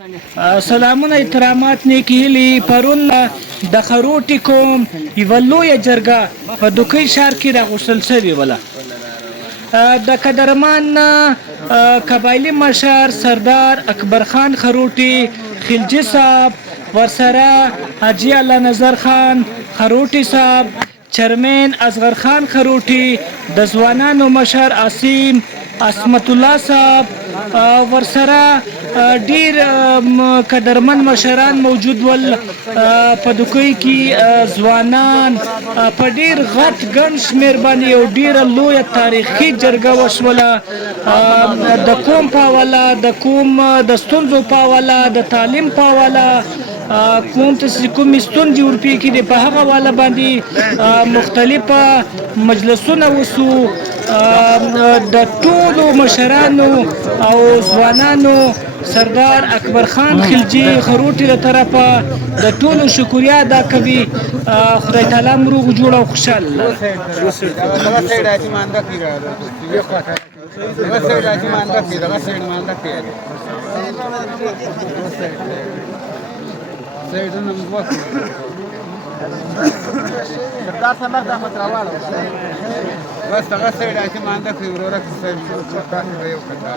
سلامونه احترامات نیک هیلي پرون د خروټي کوم یوه لویه جرګه په دوکۍ ښار کې راغوښتل شوې وله. د قدرمن قبایلي مشر سردار اکبر خان خروټي خلجي صاحب، ورسره حاجي الله نظر خان خروټي صاحب، چیرمن اصغر خان خروټي، د ځوانانو مشر عصمت الله صاحب، ورسره ډیر قدرمن مشران موجود ول. په دوکۍ کې ځوانان په ډیر غټ ګڼ شمېر باندې یو ډیره لویه تاریخي جرګه وشوله. د قوم په حواله، د قوم د ستونزو په حواله، د تعلیم په حواله، قوم ته چې کومې ستونزې ورپېښې دي په هغه حواله باندې مختلفه مجلسونه وشو. د ټولو مشرانو او ځوانانو سردار اکبر خان خلجي خروټي له طرفه د ټولو شکریه ادا کوي. خدای تعالی مو روغ جوړ او خوشحاله. بس هغه سیډ چې مانده کوي وروره سیډ څه کار یو کټا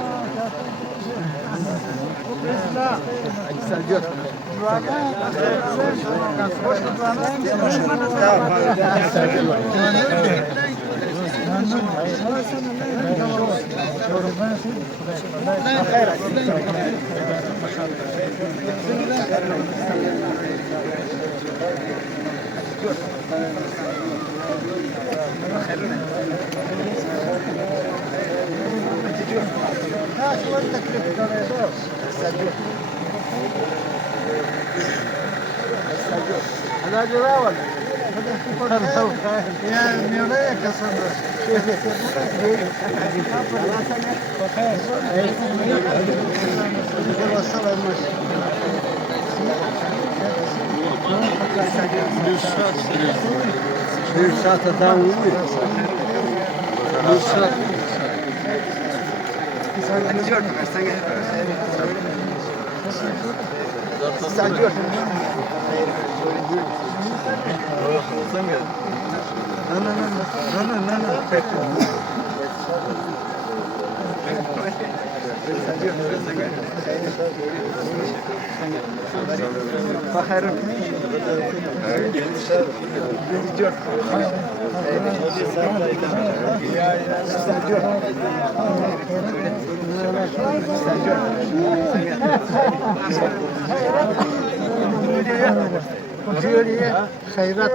خیرات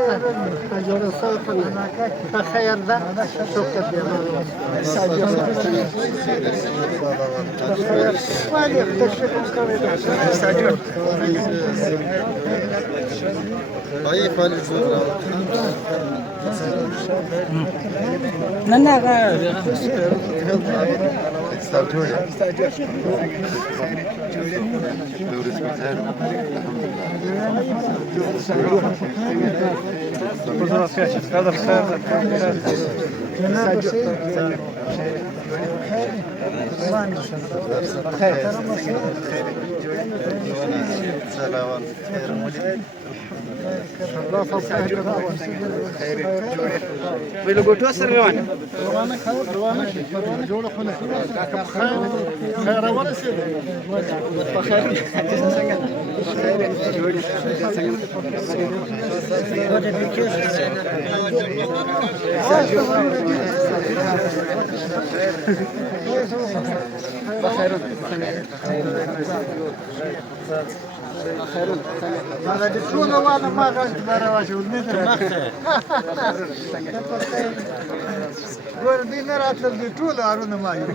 جوړ سره په خیر ده شکر دی ولګوټو سره روانه جوړه خونه خیر ورسېده په خیر هذا دكتور وانا ما غنت برا شو قول دي نرات الدكتور هارون مايو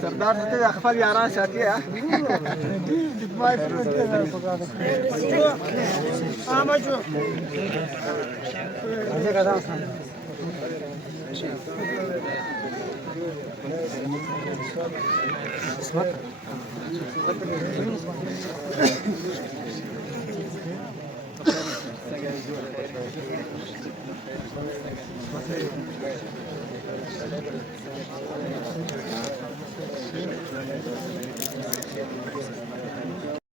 सरदार ते खफल यारा साथी है